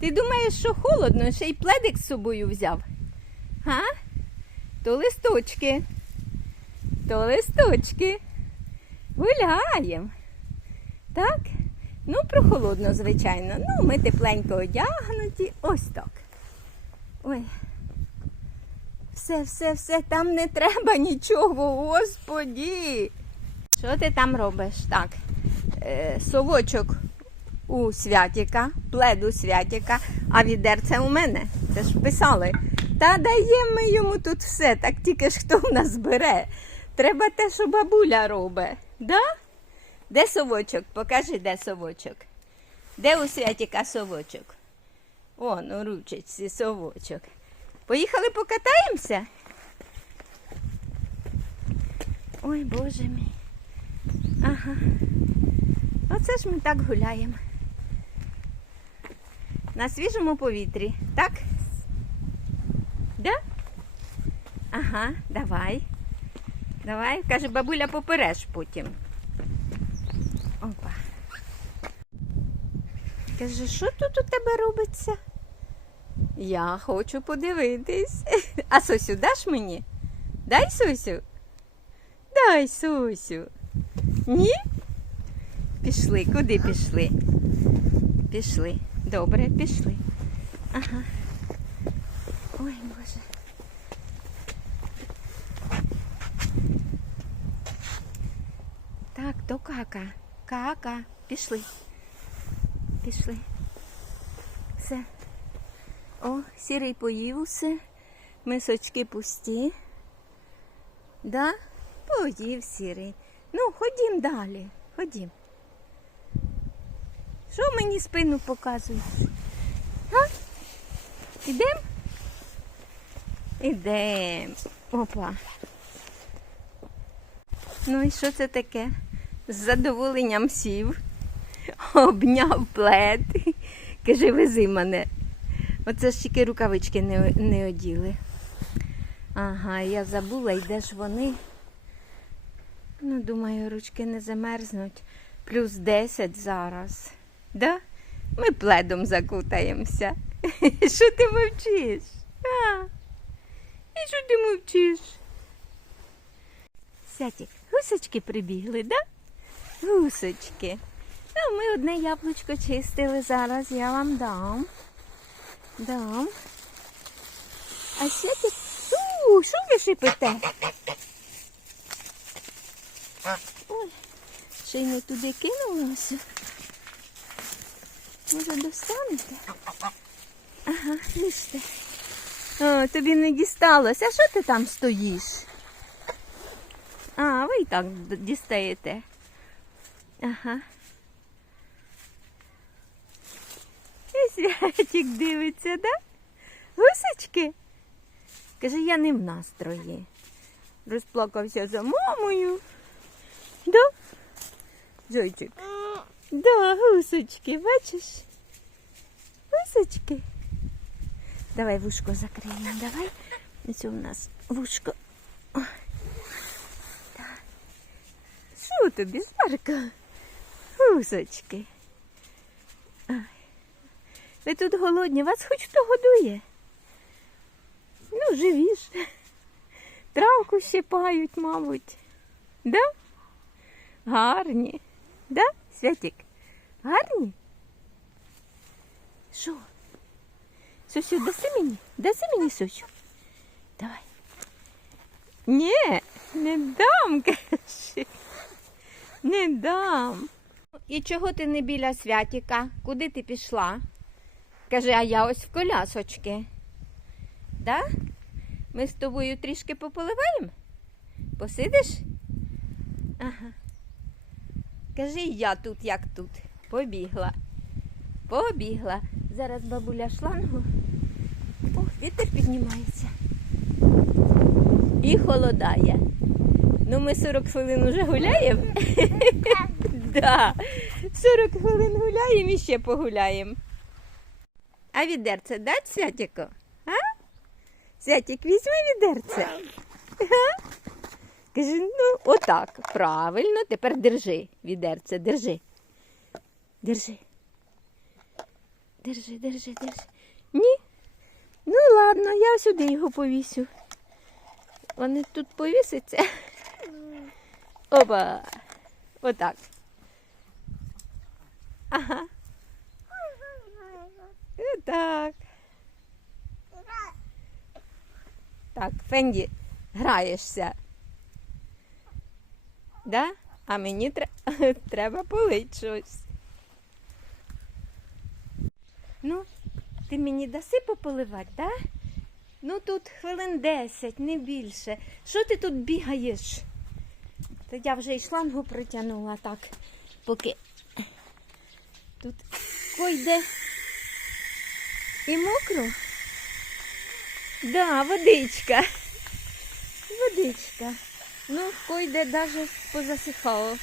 Ти думаєш, що холодно, ще й пледик з собою взяв? Га? То листочки. То листочки. Гуляємо. Так? Ну, прохолодно, звичайно. Ну, ми тепленько одягнуті. Ось так. Ой. Все, все, все, там не треба нічого, господі. Що ти там робиш? Так. Е, совочок у святіка, плед у святіка, а відерце у мене. Це ж писали. Та даємо ми йому тут все, так тільки ж хто в нас бере. Треба те, що бабуля робить. Да? Де совочок? Покажи, де совочок. Де у святіка совочок? Вон, у ручечці совочок. Поїхали покатаємося? Ой, боже мій. Ага. Оце ж ми так гуляємо. На свіжому повітрі, так? Да? Ага, давай. Давай, каже, бабуля попереш потім. Опа. Каже, що тут у тебе робиться? Я хочу подивитись. А Сосю, даш мені? Дай Сосю? Дай Сосю. Ні? Пішли, куди пішли? Пішли. Добре, пішли. Ага. Ой, Боже. Так, то кака. Кака. Пішли. Пішли. Все. О, сірий поїв усе. Мисочки пусті. Да? Поїв сірий. Ну, ходім далі. Ходім. Що мені спину показуєш? А? Ідем? Ідем. Опа. Ну і що це таке? З задоволенням сів, обняв плед. Каже, вези мене. Оце ж тільки рукавички не, не оділи. Ага, я забула, і де ж вони? Ну, думаю, ручки не замерзнуть. Плюс 10 зараз. Да? Ми пледом закутаємося. Що ти мовчиш? А? І що ти мовчиш? Сятік, гусочки прибігли, да? Гусочки. Ну, ми одне яблучко чистили зараз, я вам дам. Дам. А сятік, у, що ви шипите? Ой, ще й не туди кинулося. Може, достанете? Ага, їжте. О, тобі не дісталося. А що ти там стоїш? А, ви і так дістаєте. Ага. І святик дивиться, да? Гусочки? Каже, я не в настрої. Розплакався за мамою. Да? Зайчик. Да, гусочки, бачиш? Гусочки. Давай вушко закриємо, давай. Ось у нас вушко. Що тобі, Сварка? Гусочки. Ви тут голодні, вас хоч хто годує? Ну, живі ж. Травку щипають, мабуть. Да? Гарні. Да, Святик? Гарні? Що? Сосю, даси мені? Даси мені Сосю? Давай. Ні, не дам, каже. Не дам. І чого ти не біля святіка? Куди ти пішла? Каже, а я ось в колясочки. Да? Ми з тобою трішки пополиваємо? Посидиш? Ага. Кажи, я тут, як тут. Побігла. Побігла. Зараз бабуля шлангу. О, вітер піднімається. І холодає. Ну, ми 40 хвилин уже гуляємо. Да. 40 хвилин гуляємо і ще погуляємо. А відерце дать Святіку? А? Святік, візьми відерце. Га? Каже, ну, отак. Правильно, тепер держи відерце, держи. Держи. держи, держи, держи. Ні. Ну ладно, я сюди його повісю. Вони тут повісяться. Опа. Отак. Ага. Так. Так, Фенді, граєшся. Да? А мені тре- треба полить щось. Ну, ти мені даси пополивати, да? Ну тут хвилин 10, не більше. Що ти тут бігаєш? Та я вже і шлангу протягнула так, поки тут койде і мокро. Да, водичка. Водичка. Ну, койде навіть позасихало.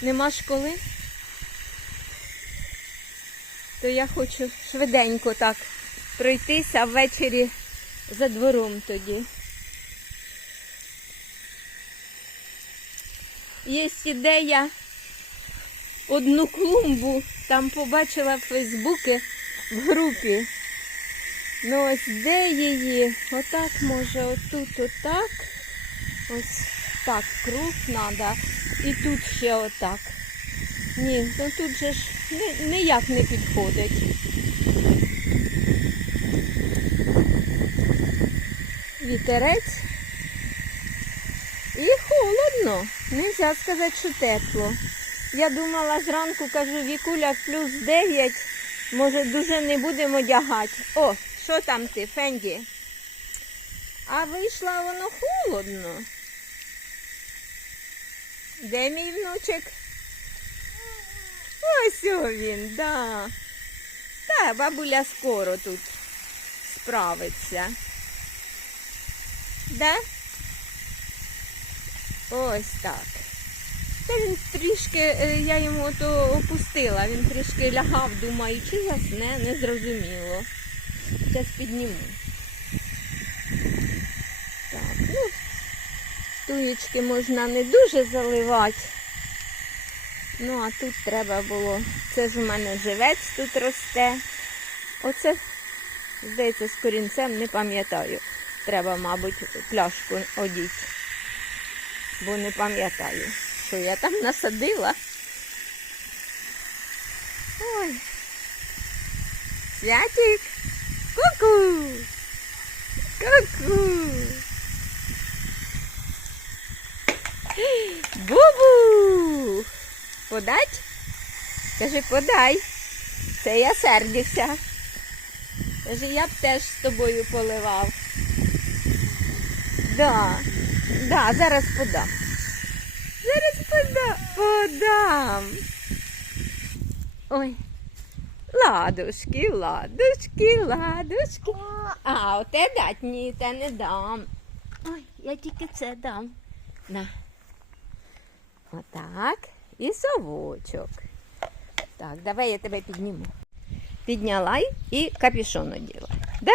Нема школи. То я хочу швиденько так пройтися ввечері за двором тоді. Є ідея одну клумбу там побачила в Фейсбуці в групі. Ну ось де її? Отак може, отут, отак. Ось так, круг треба. І тут ще отак. Ні, ну тут же ж ніяк не підходить. Вітерець. І холодно. Нельзя сказати, що тепло. Я думала зранку, кажу, Вікуля плюс 9. Може, дуже не будемо одягати. О, що там ти, Фенді? А вийшла воно холодно. Де мій внучик? Ось він, да. Та бабуля скоро тут справиться. Да? Ось так. Та він трішки, е, я йому то опустила, він трішки лягав, думаю, чи засне, не зрозуміло. Зараз підніму. Так, ну, туєчки можна не дуже заливати. Ну, а тут треба було. Це ж у мене живець тут росте. Оце, здається, з корінцем не пам'ятаю. Треба, мабуть, пляшку одіти. Бо не пам'ятаю, що я там насадила. Ой. Святик. Ку-ку. Ку-ку. Бубу. Подать? Кажи, подай. Це я сердився. Каже, я б теж з тобою поливав. Да, да, зараз подам. Зараз подам. Подам. Ой. Ладушки, ладушки, ладушки. А, оте дать ні, те не дам. Ой, я тільки це дам. На. Отак. І совочок. Так, давай я тебе підніму. Підняла і капюшон оділа. Да?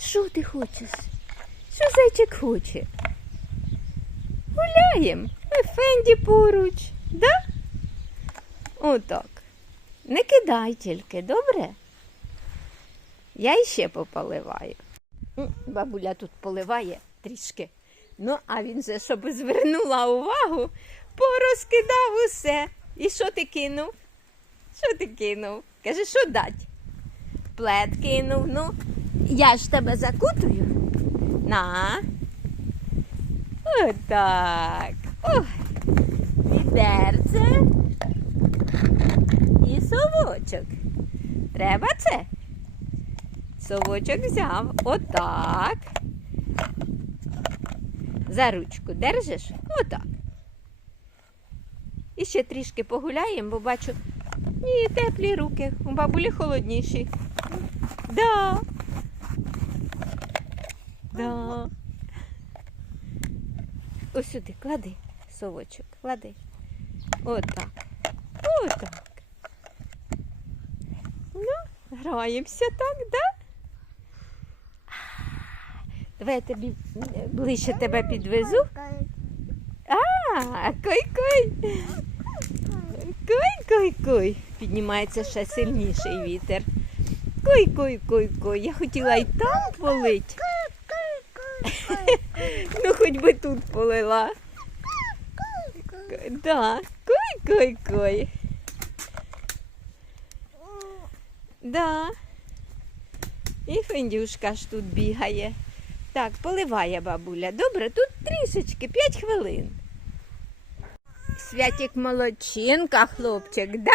Що ти хочеш? Що зайчик хоче? Гуляєм. Ой, Фенді поруч. Да? Отак. Не кидай тільки, добре? Я іще пополиваю. Бабуля тут поливає трішки. Ну, а він же, щоб звернула увагу, порозкидав усе. І що ти кинув? Що ти кинув? Каже, що дать? Плед кинув. Ну, я ж тебе закутую. На. Отак. Ой. Відерце. І совочок. Треба це? Совочок взяв. Отак. За ручку держиш? Отак. Ще трішки погуляємо, бо бачу, ні, теплі руки, у бабулі холодніші. Да. Да. Ось сюди клади совочок, клади. Отак. Отак. Ну, граємося так, да? Давай я тобі ближче тебе підвезу. А, кой-кой. Кой-кой-кой. Піднімається ще сильніший вітер. Кой. Я хотіла і там полить. Ну, хоч би тут полила. Кой. Да. І Фендюшка ж тут бігає. Так, поливає бабуля. Добре, тут трішечки, 5 хвилин. Святик молодчинка, хлопчик, да?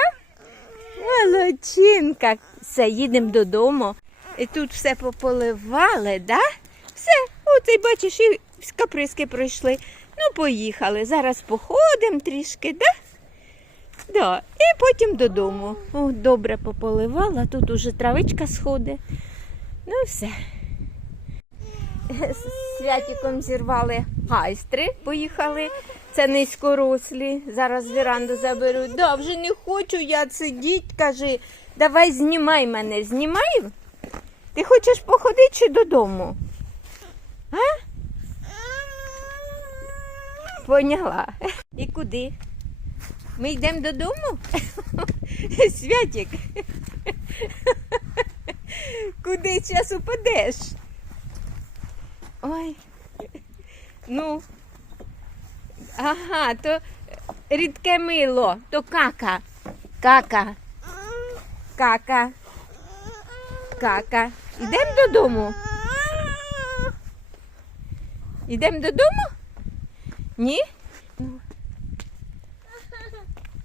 Молодчинка. Все, їдемо додому. І тут все пополивали, да? Все, оце бачиш, і каприски пройшли. Ну, поїхали. Зараз походимо трішки, да? Да. І потім додому. О, добре пополивала, тут уже травичка сходить. Ну, все. З Святіком зірвали гайстри, поїхали. Це низькорослі. Зараз віранду заберу. Да, вже не хочу я сидіти, каже, давай знімай мене. Знімай? Ти хочеш походити чи додому? А? Поняла. І куди? Ми йдемо додому? Святік. Куди зараз упадеш? Ой. Ну. Ага, то рідке мило, то кака. Кака. Кака. Кака. Ідемо додому? Ідемо додому? Ні?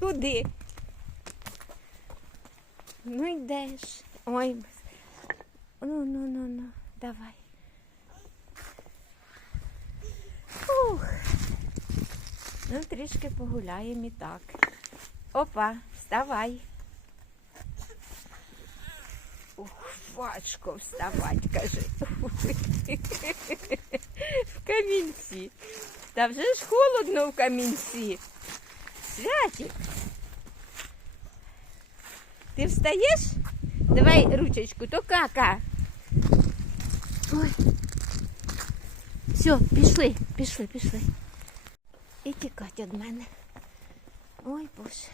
Куди? Ну йдеш. Ой. Ну, ну, ну, ну, давай. Ух. Ну, трішки погуляємо і так. Опа, вставай. Ух, важко вставати, каже. В камінці. Та вже ж холодно в камінці. Святик. Ти встаєш? Давай ручечку, то кака. Ой. Все, пішли, пішли, пішли. І тікать від мене. Ой боже.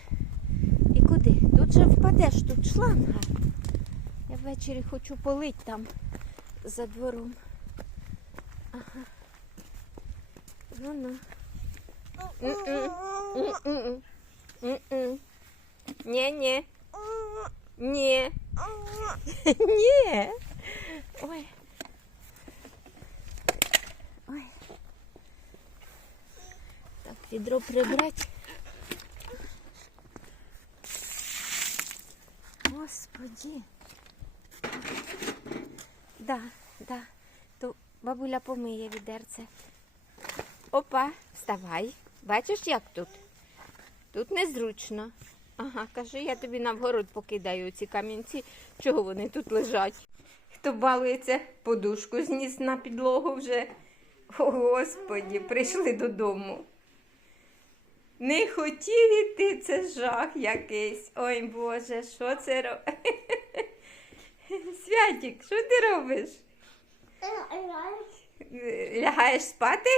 І куди? Тут же впадеш, тут шланга. Я ввечері хочу полить там за двором. Ага. Ну ну. М-м. Ні-ні. Ні. Ні. Ой. Відро прибрати. Господи. Да, да. То бабуля помиє відерце. Опа, вставай. Бачиш, як тут? Тут незручно. Ага, кажи, я тобі на вгород покидаю ці камінці. Чого вони тут лежать? Хто балується, подушку зніс на підлогу вже. О, Господі, прийшли додому. Не хотів іти, це жах якийсь. Ой Боже, що це робить? Святік, що ти робиш? Лягаєш спати?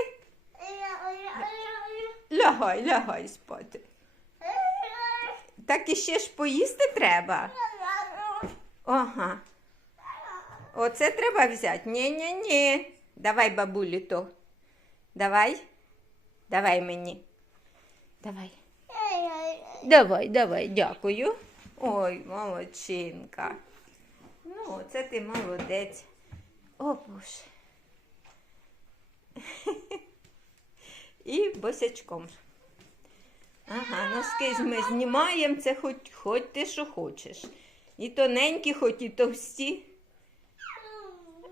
Лягай, лягай спати. Так іще ж поїсти треба. Ага. Оце треба взяти. Ні-ні-ні. Давай, бабулі, то. Давай. Давай мені. Давай. Давай, давай, дякую. Ой, молодчинка. Ну, це ти молодець. О, Боже. І босячком. Ага, носки ж ми знімаємо, це хоч, хоч ти що хочеш. І тоненькі, хоч і товсті.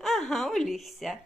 Ага, улігся.